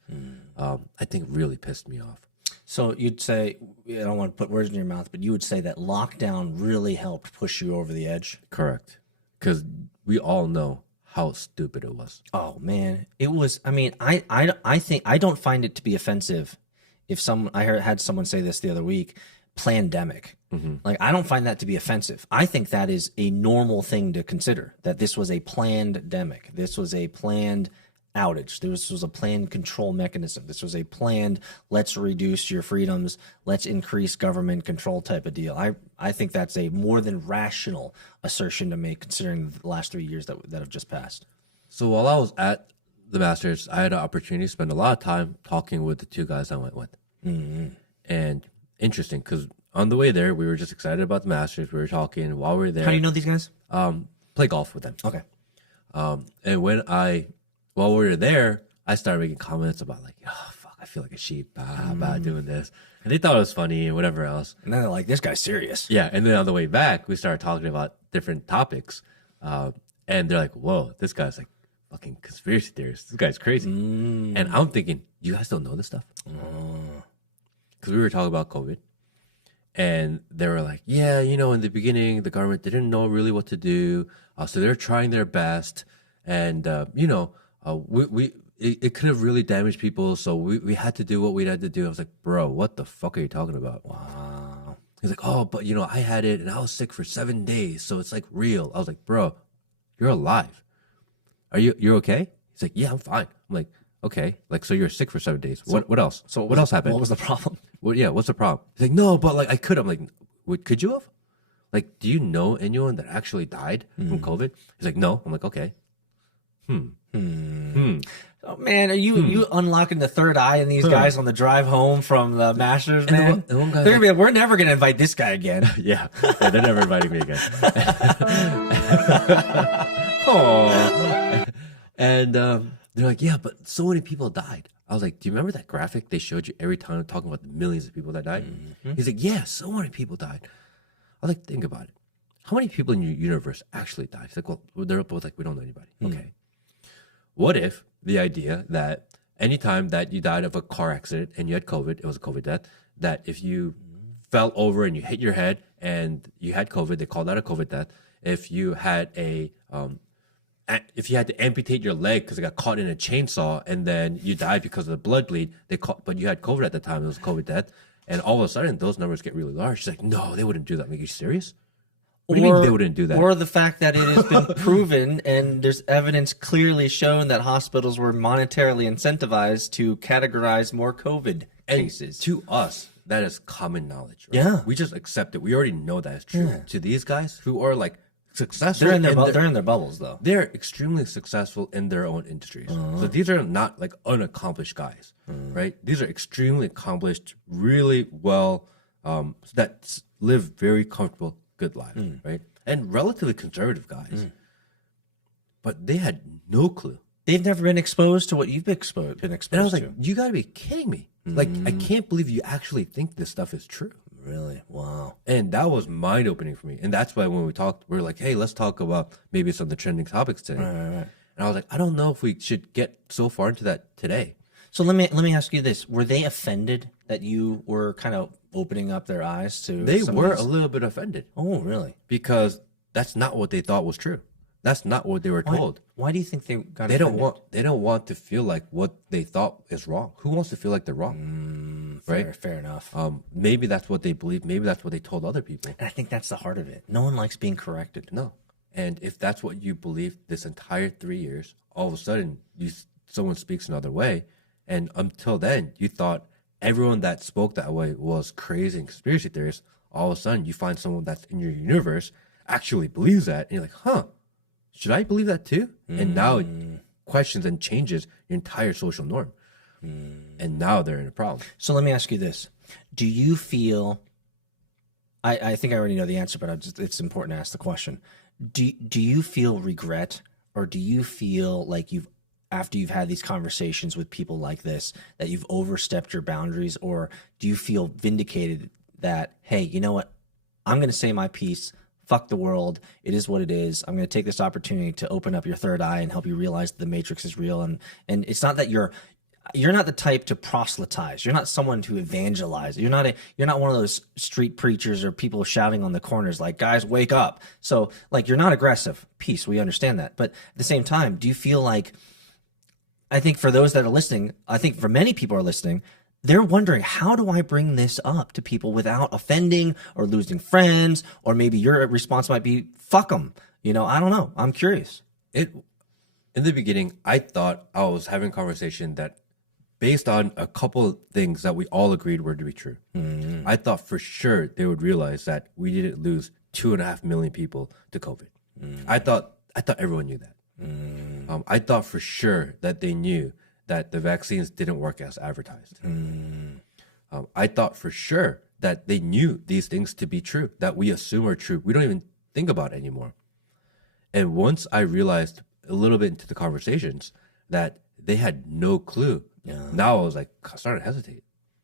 I think really pissed me off. So you'd say, I don't want to put words in your mouth, but you would say that lockdown really helped push you over the edge? Correct. Because we all know how stupid it was. Oh man, it was. I mean, I think I don't find it to be offensive. If had someone say this the other week, plandemic. Like I don't find that to be offensive. I think that is a normal thing to consider. That this was a planned demic. This was a planned outage. This was a planned control mechanism. This was a planned let's reduce your freedoms, let's increase government control type of deal. I think that's a more than rational assertion to make, considering the last 3 years that have just passed. So while I was at the Masters, I had an opportunity to spend a lot of time talking with the two guys I went with. And interesting, because on the way there, we were just excited about the Masters. We were talking while we were there. How do you know these guys? Play golf with them. Okay. And while we were there, I started making comments about like, oh, fuck, I feel like a sheep about doing this. And they thought it was funny and whatever else. And then they're like, this guy's serious. Yeah. And then on the way back, we started talking about different topics. And they're like, whoa, this guy's like fucking conspiracy theorist. This guy's crazy. And I'm thinking, you guys don't know this stuff? Because we were talking about COVID. And they were like, yeah, in the beginning, the government didn't know really what to do. So they're trying their best. And, it could have really damaged people. So we had to do what we had to do. I was like, bro, what the fuck are you talking about? Wow. He's like, oh, but, I had it and I was sick for 7 days. So it's like real. I was like, bro, you're alive. You're okay? He's like, yeah, I'm fine. I'm like, okay. Like, so you're sick for 7 days. What else? So what else happened? What was the problem? Well, yeah, what's the problem? He's like, no, but like I could. I'm like, what, could you have? Like, do you know anyone that actually died from COVID? He's like, no. I'm like, okay. Oh man, are you unlocking the third eye in these guys on the drive home from the Masters, man? And one guy's They're gonna be like, we're never gonna invite this guy again. Yeah, they're never inviting me again. Oh, and they're like, yeah, but so many people died. I was like, do you remember that graphic they showed you every time talking about the millions of people that died? He's like, yeah, so many people died. I was like, think about it. how many people in your universe actually died? He's like, well, they're both like, we don't know anybody. Okay. What if the idea that anytime that you died of a car accident and you had COVID, it was a COVID death, that if you fell over and you hit your head and you had COVID, they called that a COVID death. If you had if you had to amputate your leg because it got caught in a chainsaw and then you died because of the blood bleed, but you had COVID at the time, it was a COVID death. And all of a sudden, those numbers get really large. She's like, no, they wouldn't do that. Are you serious? What do you mean they wouldn't do that? Or the fact that it has been proven and there's evidence clearly shown that hospitals were monetarily incentivized to categorize more COVID cases. To us, that is common knowledge. Right? Yeah. We just accept it. We already know that is true. Yeah. To these guys who are like successful. They're in their bubbles, though. They're extremely successful in their own industries. So these are not like unaccomplished guys, right? These are extremely accomplished, really well, that live very comfortable, good lives, right? And relatively conservative guys. But they had no clue. They've never been exposed to what you've been exposed And I was like, to. you got to be kidding me. Like, I can't believe you actually think this stuff is true. Really? Wow. And that was mind opening for me. And that's why when we talked, we are like, hey, let's talk about maybe some of the trending topics today. Right. And I was like, I don't know if we should get so far into that today. So let me ask you this: were they offended that you were kind of opening up their eyes to? They were a little bit offended. Oh, really? Because that's not what they thought was true. That's not what they were told. Why do you think they got They offended? they don't want to feel like what they thought is wrong. Who wants to feel like they're wrong? Right? Fair enough. Maybe that's what they believe. Maybe that's what they told other people. And I think that's the heart of it. No one likes being corrected. No. And if that's what you believed this entire 3 years, all of a sudden someone speaks another way, and until then you thought everyone that spoke that way was crazy and conspiracy theorists. All of a sudden you find someone that's in your universe actually believes that, and you're like, huh, should I believe that too? And now it questions and changes your entire social norm. And now they're in a problem. So let me ask you this: do you feel? I think I already know the answer, but it's important to ask the question. Do you feel regret, or do you feel like after you've had these conversations with people like this, that you've overstepped your boundaries, or do you feel vindicated that, hey, you know what, I'm going to say my piece. Fuck the world. It is what it is. I'm going to take this opportunity to open up your third eye and help you realize that the Matrix is real. And it's not that you're not the type to proselytize. You're not someone to evangelize. You're not one of those street preachers or people shouting on the corners like, guys, wake up. So like, you're not aggressive. Peace. We understand that. But at the same time, do you feel like, I think for those that are listening, I think for many people are listening, they're wondering, how do I bring this up to people without offending or losing friends? Or maybe your response might be, fuck them. I don't know. I'm curious. In the beginning, I thought I was having a conversation that based on a couple of things that we all agreed were to be true. I thought for sure they would realize that we didn't lose 2.5 million people to COVID. I thought everyone knew that. I thought for sure that they knew that the vaccines didn't work as advertised. I thought for sure that they knew these things to be true, that we assume are true. We don't even think about it anymore. And once I realized a little bit into the conversations that they had no clue, now I was like, I started to hesitate.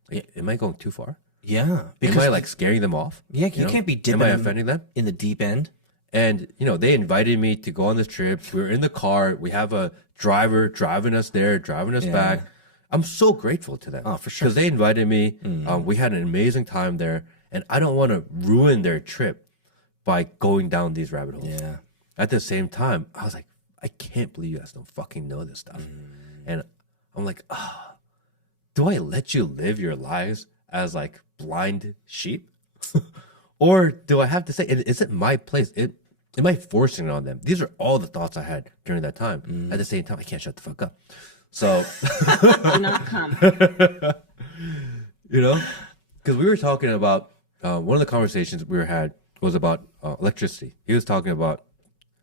Like, am I going too far? Yeah. Am I like scaring them off? Yeah, you can't be dipping Am I offending them? In the deep end. And, they invited me to go on this trip. We were in the car. We have a driver driving us there, driving us back. I'm so grateful to them. Oh, for sure. Because they invited me. We had an amazing time there. And I don't want to ruin their trip by going down these rabbit holes. Yeah. At the same time, I was like, I can't believe you guys don't fucking know this stuff. And I'm like, do I let you live your lives as like blind sheep? Or do I have to say, is it my place? Am I forcing it on them? These are all the thoughts I had during that time. At the same time, I can't shut the fuck up. So, Do not come. because we were talking about, one of the conversations we had was about electricity. He was talking about,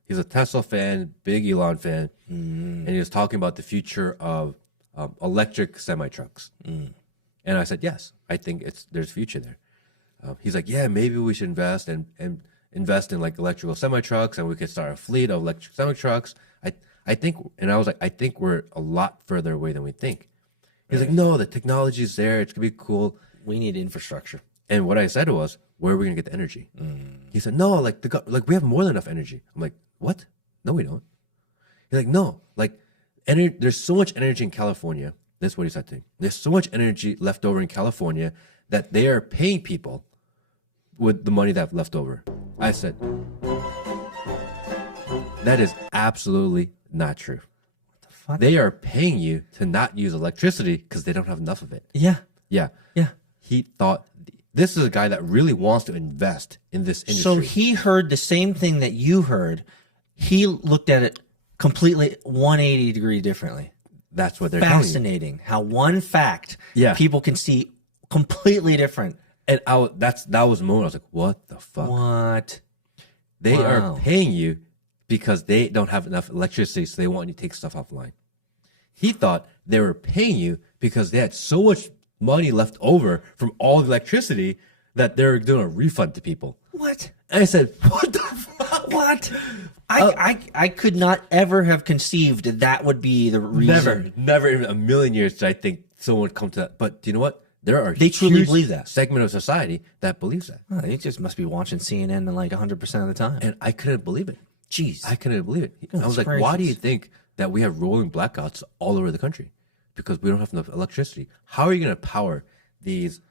he's a Tesla fan, big Elon fan, and he was talking about the future of electric semi-trucks. And I said, yes, I think there's future there. He's like, yeah, maybe we should invest and invest in like electrical semi-trucks, and we could start a fleet of electric semi-trucks. I think, and I was like, I think we're a lot further away than we think. He's like, no, the technology's there. It's gonna be cool. We need infrastructure. And what I said was, where are we gonna get the energy? He said, no, like we have more than enough energy. I'm like, what? No, we don't. He's like, no, like there's so much energy in California. That's what he said to me. There's so much energy left over in California that they are paying people with the money that's left over. I said, that is absolutely not true. Fuck? They are paying you to not use electricity because they don't have enough of it. Yeah. Yeah. Yeah. He thought this is a guy that really wants to invest in this industry. So he heard the same thing that you heard. He looked at it completely 180 degree differently. That's what they're telling you. Fascinating how one fact Yeah. people can see completely different. And that was the moment I was like, what the fuck? What? They Wow. are paying you because they don't have enough electricity, so they want you to take stuff offline. He thought they were paying you because they had so much money left over from all the electricity that they're doing a refund to people. What? And I said, what the fuck? What? I could not ever have conceived that would be the reason. Never in a million years did I think someone would come to that. But do you know what? There are They truly huge believe that. segment of society that believes that. Oh, they just must be watching CNN like 100% of the time. And I couldn't believe it. Jeez. I couldn't believe it. I was like, gracious. why do you think that we have rolling blackouts all over the country? Because we don't have enough electricity. How are you going to power these,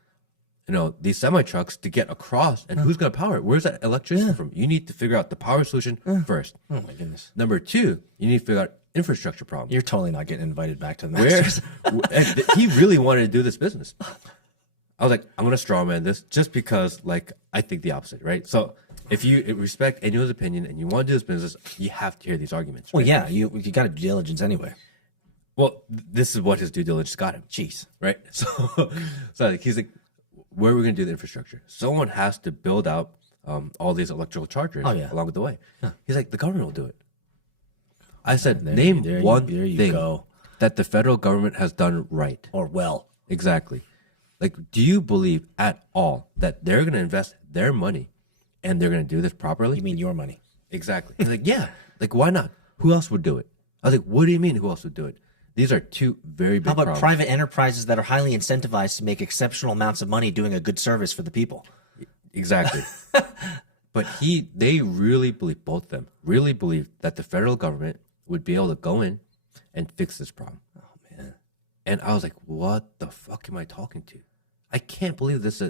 these semi trucks to get across? And who's going to power it? Where's that electricity from? You need to figure out the power solution first. Oh my goodness. Number two, you need to figure out infrastructure problem. You're totally not getting invited back to the Where Masters. and he really wanted to do this business. I was like, I'm gonna strawman this just because, like, I think the opposite, right? So if you respect anyone's opinion and you want to do this business, you have to hear these arguments. Well, Right? yeah, you got to due diligence anyway. Well, this is what his due diligence got him. Jeez. Right? So like, he's like, where are we gonna do the infrastructure? Someone has to build out all these electrical chargers along the way. He's like, the government will do it. I said, name one thing that the federal government has done right. Or well. Exactly. Like, do you believe at all that they're going to invest their money and they're going to do this properly? You mean your money? Exactly. He's like, yeah. Like, why not? Who else would do it? I was like, what do you mean who else would do it? These are two very big How about problems. private enterprises that are highly incentivized to make exceptional amounts of money doing a good service for the people? Exactly. But they really believe, both of them, really believe that the federal government would be able to go in and fix this problem. Oh, man. And I was like, what the fuck am I talking to? I can't believe this.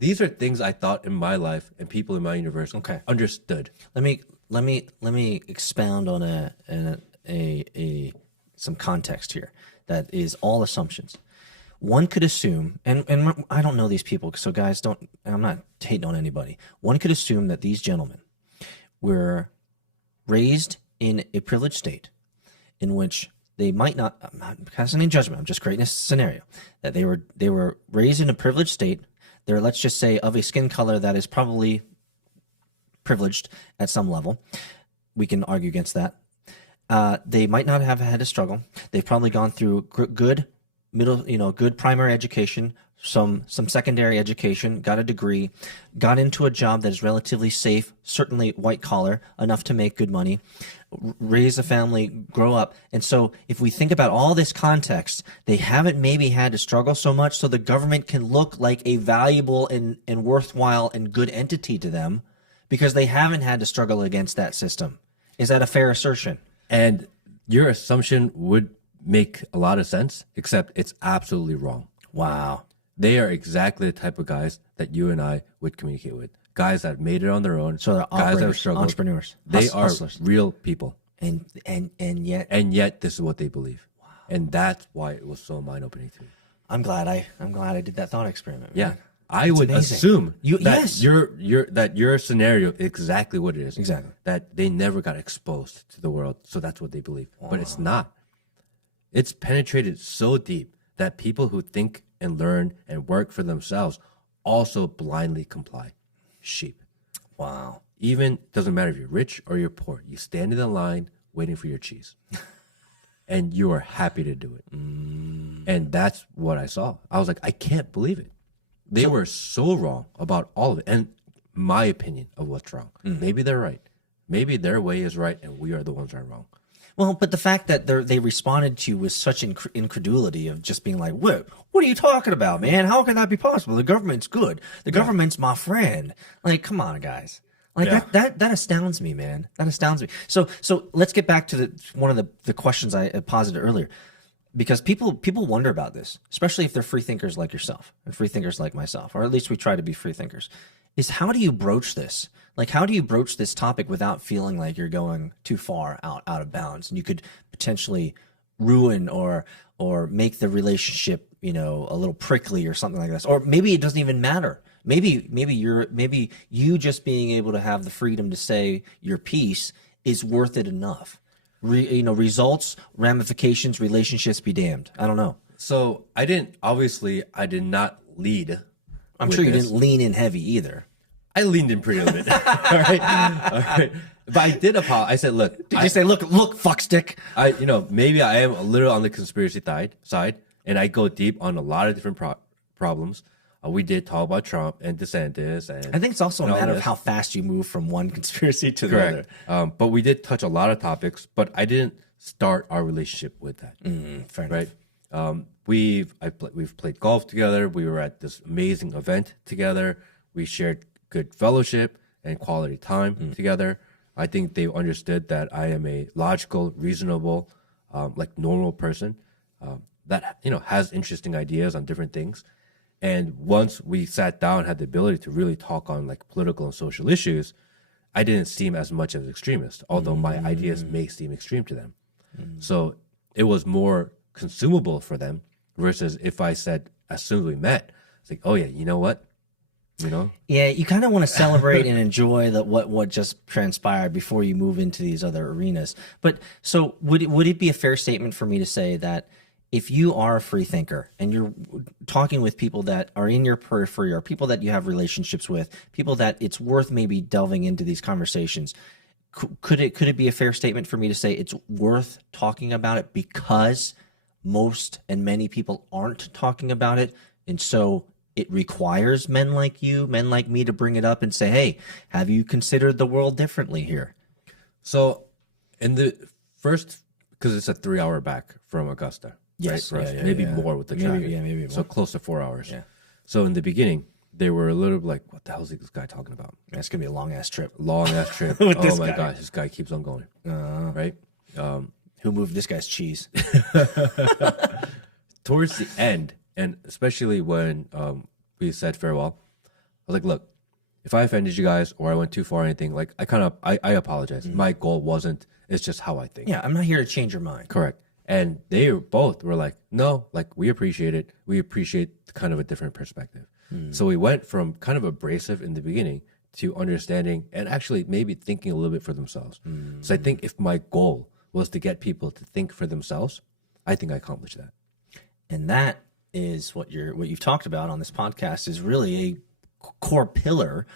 These are things I thought in my life and people in my universe understood. Let me expound on some context here that is all assumptions. One could assume, and I don't know these people, so guys, I'm not hating on anybody. One could assume that these gentlemen were raised in a privileged state in which they might not, I'm not casting any judgment, I'm just creating a scenario, that they were raised in a privileged state. They're, let's just say, of a skin color that is probably privileged at some level. We can argue against that. They might not have had a struggle. They've probably gone through good primary education, some secondary education, got a degree, got into a job that is relatively safe, certainly white collar, enough to make good money, raise a family, grow up. And so if we think about all this context, they haven't maybe had to struggle so much, so the government can look like a valuable and worthwhile and good entity to them because they haven't had to struggle against that system. Is that a fair assertion? And your assumption would make a lot of sense, except it's absolutely wrong. Wow. They are exactly the type of guys that you and I would communicate with. Guys that made it on their own. So they're guys that have operators, struggled. entrepreneurs. They are hustlers. real people. And yet this is what they believe. Wow. And that's why it was so mind-opening to me. I'm glad I did that thought experiment. Yeah. Man. I would amazing. assume Yes. that your scenario is exactly what it is. Exactly. That they never got exposed to the world, so that's what they believe. Wow. But it's not. It's penetrated so deep that people who think and learn and work for themselves also blindly comply. Sheep. Wow. Even doesn't matter if you're rich or you're poor. You stand in the line waiting for your cheese. And you are happy to do it. And that's what I saw. I was like, I can't believe it. They were so wrong about all of it. And my opinion of what's wrong. Maybe they're right. Maybe their way is right and we are the ones that are wrong. Well, but the fact that they responded to you with such incredulity of just being like, what are you talking about, man? How can that be possible? The government's good. The government's my friend. Like, come on, guys. Like that astounds me, man. That astounds me. So let's get back to one of the questions I posited earlier, because people wonder about this, especially if they're free thinkers like yourself and free thinkers like myself, or at least we try to be free thinkers. Is how do you broach this? Like, how do you broach this topic without feeling like you're going too far out of bounds, and you could potentially ruin or make the relationship, a little prickly or something like this, or maybe it doesn't even matter. Maybe you just being able to have the freedom to say your piece is worth it enough. Results, ramifications, relationships be damned. I don't know. So I did not lead. I'm sure you didn't lean in heavy either. I leaned in pretty a bit. All right. But I did apologize. I said, look. Did you say, look, fuckstick? Maybe I am a little on the conspiracy side, and I go deep on a lot of different problems. We did talk about Trump and DeSantis. And I think it's also a matter of how fast you move from one conspiracy to the other. But we did touch a lot of topics, but I didn't start our relationship with that. Fair enough. Right? We've played golf together. We were at this amazing event together. We shared good fellowship and quality time together. I think they understood that I am a logical, reasonable, normal person that has interesting ideas on different things. And once we sat down, had the ability to really talk on political and social issues, I didn't seem as much of an extremist, although my ideas may seem extreme to them. So it was more consumable for them versus if I said, as soon as we met, it's like, oh yeah, you know what? Yeah, you kind of want to celebrate and enjoy what just transpired before you move into these other arenas. But so would it be a fair statement for me to say that if you are a free thinker and you're talking with people that are in your periphery or people that you have relationships with, people that it's worth maybe delving into these conversations, could it be a fair statement for me to say it's worth talking about it because most and many people aren't talking about it, and so it requires men like you, men like me, to bring it up and say, hey, have you considered the world differently here? So in the first, because it's a 3-hour back from Augusta. Yes, right, maybe more with the traffic. Maybe more. So close to 4 hours. Yeah. So in the beginning, they were a little like, what the hell is this guy talking about? That's going to be a long-ass trip. Long-ass trip. With oh this my guy. gosh, this guy keeps on going. Right? Who moved this guy's cheese? Towards the end, and especially when we said farewell, I was like, look, if I offended you guys or I went too far or anything, I apologize. My goal wasn't, it's just how I think. Yeah, I'm not here to change your mind. Correct. And they both were like, no, we appreciate it. We appreciate kind of a different perspective. So we went from kind of abrasive in the beginning to understanding and actually maybe thinking a little bit for themselves. So I think if my goal was to get people to think for themselves, I think I accomplished that. And that is what you've talked about on this podcast is really a core pillar,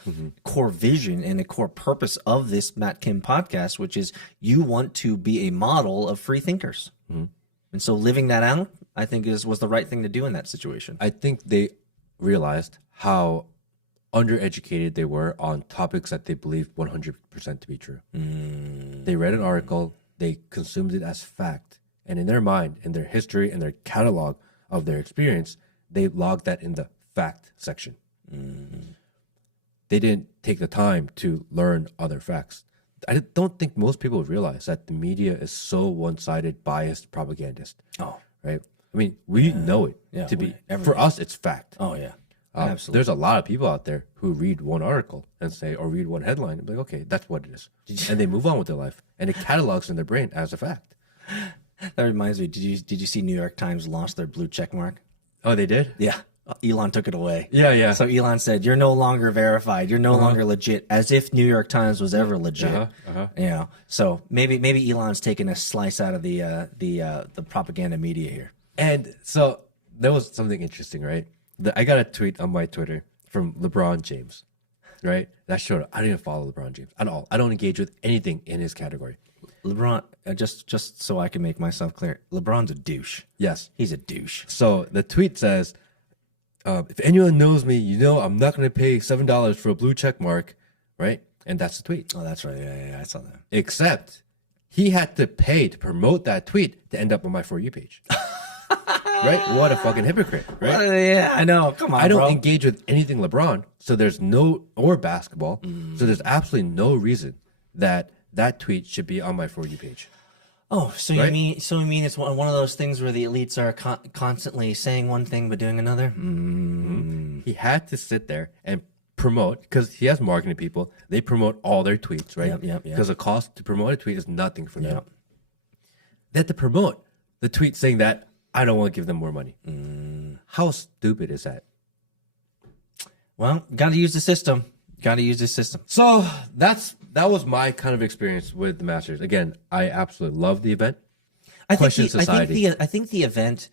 core vision, and a core purpose of this Matt Kim podcast, which is you want to be a model of free thinkers. And so living that out, I think was the right thing to do in that situation. I think they realized how undereducated they were on topics that they believed 100% to be true. They read an article, they consumed it as fact, and in their mind, in their history, in their catalog of their experience, they logged that in the fact section. They didn't take the time to learn other facts. I don't think most people realize that the media is so one-sided, biased, propagandist. Oh, right. I mean, we know it to be. For us, it's fact. Oh yeah, absolutely. There's a lot of people out there who read one article and say, or read one headline and be like, okay, that's what it is, and they move on with their life, and it catalogs in their brain as a fact. That reminds me. Did you see New York Times launch their blue check mark? Oh, they did? Yeah. Elon took it away. Yeah. So Elon said, "You're no longer verified. You're no longer legit," as if New York Times was ever legit. So maybe Elon's taking a slice out of the propaganda media here. And so there was something interesting, right? I got a tweet on my Twitter from LeBron James, right? That showed up. I didn't follow LeBron James at all. I don't engage with anything in his category. LeBron, just so I can make myself clear, LeBron's a douche. Yes, he's a douche. So the tweet says, if anyone knows me, I'm not going to pay $7 for a blue check mark, right? And that's the tweet. Oh, that's right. Yeah, I saw that. Except He had to pay to promote that tweet to end up on my For You page. Right? What a fucking hypocrite, right? Yeah, I know. Come on, I don't bro. engage with anything LeBron, so there's no, or basketball, so there's absolutely no reason that that tweet should be on my For You page. Oh, so Right? you mean it's one of those things where the elites are constantly saying one thing but doing another? He had to sit there and promote, because he has marketing people. They promote all their tweets, right? Yep. Because the cost to promote a tweet is nothing for them. Yep. They have to promote the tweet saying that I don't want to give them more money. How stupid is that? Well, got to use the system. Got to use the system. So that was my kind of experience with the Masters. Again, I absolutely love the event. I Question society. think the event,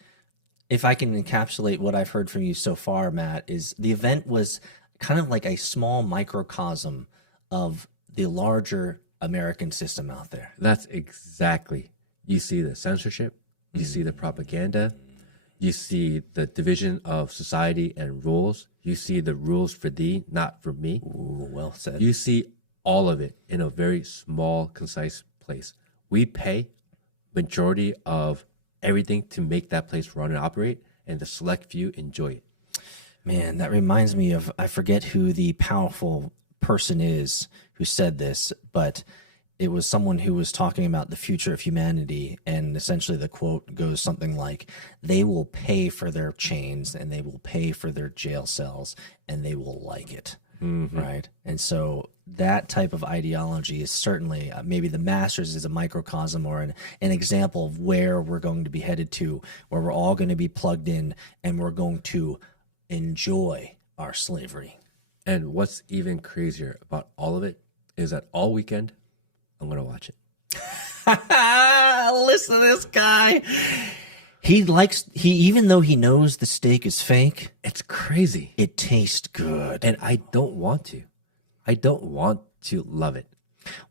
if I can encapsulate what I've heard from you so far, Matt, is the event was kind of like a small microcosm of the larger American system out there. That's exactly. You see the censorship, you see the propaganda, you see the division of society and rules, you see the rules for thee, not for me. Ooh, well said. You see all of it in a very small, concise place. We pay majority of everything to make that place run and operate, and the select few enjoy it. Man, that reminds me of, I forget who the powerful person is who said this, but it was someone who was talking about the future of humanity, and essentially the quote goes something like, they will pay for their chains and they will pay for their jail cells and they will like it. Right? And so that type of ideology is certainly, maybe the Masters is a microcosm or an example of where we're going to be headed to, where we're all going to be plugged in and we're going to enjoy our slavery. And what's even crazier about all of it is that all weekend, I'm going to watch it. Listen to this guy. Even though he knows the steak is fake, It's crazy. it tastes good. And I don't want to. I don't want to love it.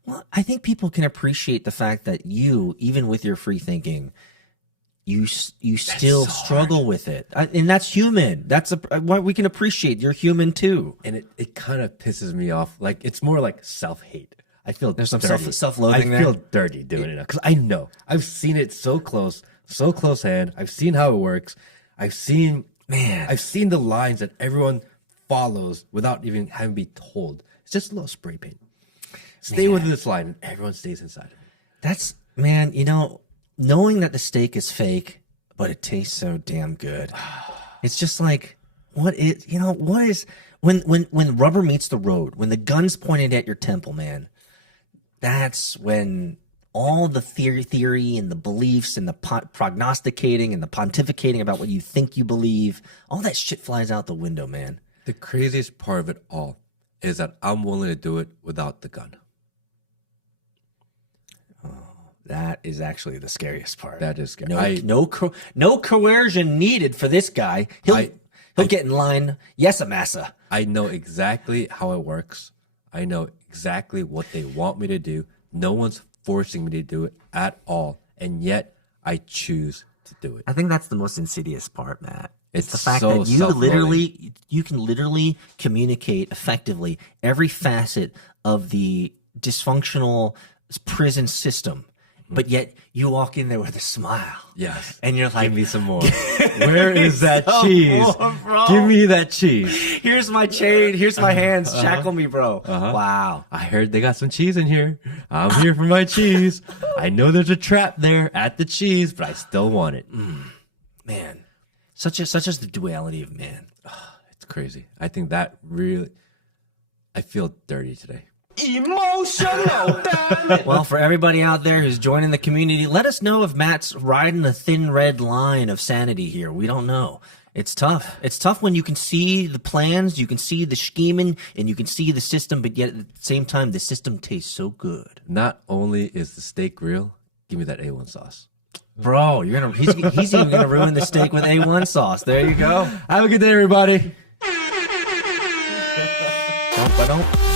Well, I think people can appreciate the fact that you, even with your free thinking, you still so struggle with it. And that's human. That's what we can appreciate. You're human too. And it kind of pisses me off. Like, it's more like self-hate. I feel There's some dirty. self-loathing I there. feel dirty doing it now because I know. I've seen it so close hand. I've seen how it works. I've seen the lines that everyone follows without even having to be told. It's just a little spray paint. Stay within this line and everyone stays inside of it. That's, man, knowing that the steak is fake, but it tastes so damn good. It's just like, what is when rubber meets the road, when the gun's pointed at your temple, man, that's when all the theory and the beliefs and the prognosticating and the pontificating about what you think you believe, all that shit flies out the window, man. The craziest part of it all is that I'm willing to do it without the gun. That is actually the scariest part. That is scary. No coercion needed for this guy. He'll get in line. Yes, massa. I know exactly how it works. I know exactly what they want me to do. No one's forcing me to do it at all. And yet I choose to do it. I think that's the most insidious part, Matt. It's the fact so that you can literally communicate effectively every facet of the dysfunctional prison system, but yet you walk in there with a smile. Yes. And you're like, Give me some more. Where is that some cheese? more, bro. Give me that cheese. Here's my chain. Here's my hands. Shackle me, bro. Wow. I heard they got some cheese in here. I'm here for my cheese. I know there's a trap there at the cheese, but I still want it. Man. Such as the duality of man. It's crazy. I think that really, I feel dirty today. Emotional, damn it. Well, for everybody out there who's joining the community, let us know if Matt's riding a thin red line of sanity here. We don't know. It's tough. It's tough when you can see the plans, you can see the scheming, and you can see the system, but yet at the same time, the system tastes so good. Not only is the steak real, give me that A1 sauce. Bro, he's even gonna ruin the steak with A1 sauce. There you go. Have a good day, everybody. Don't.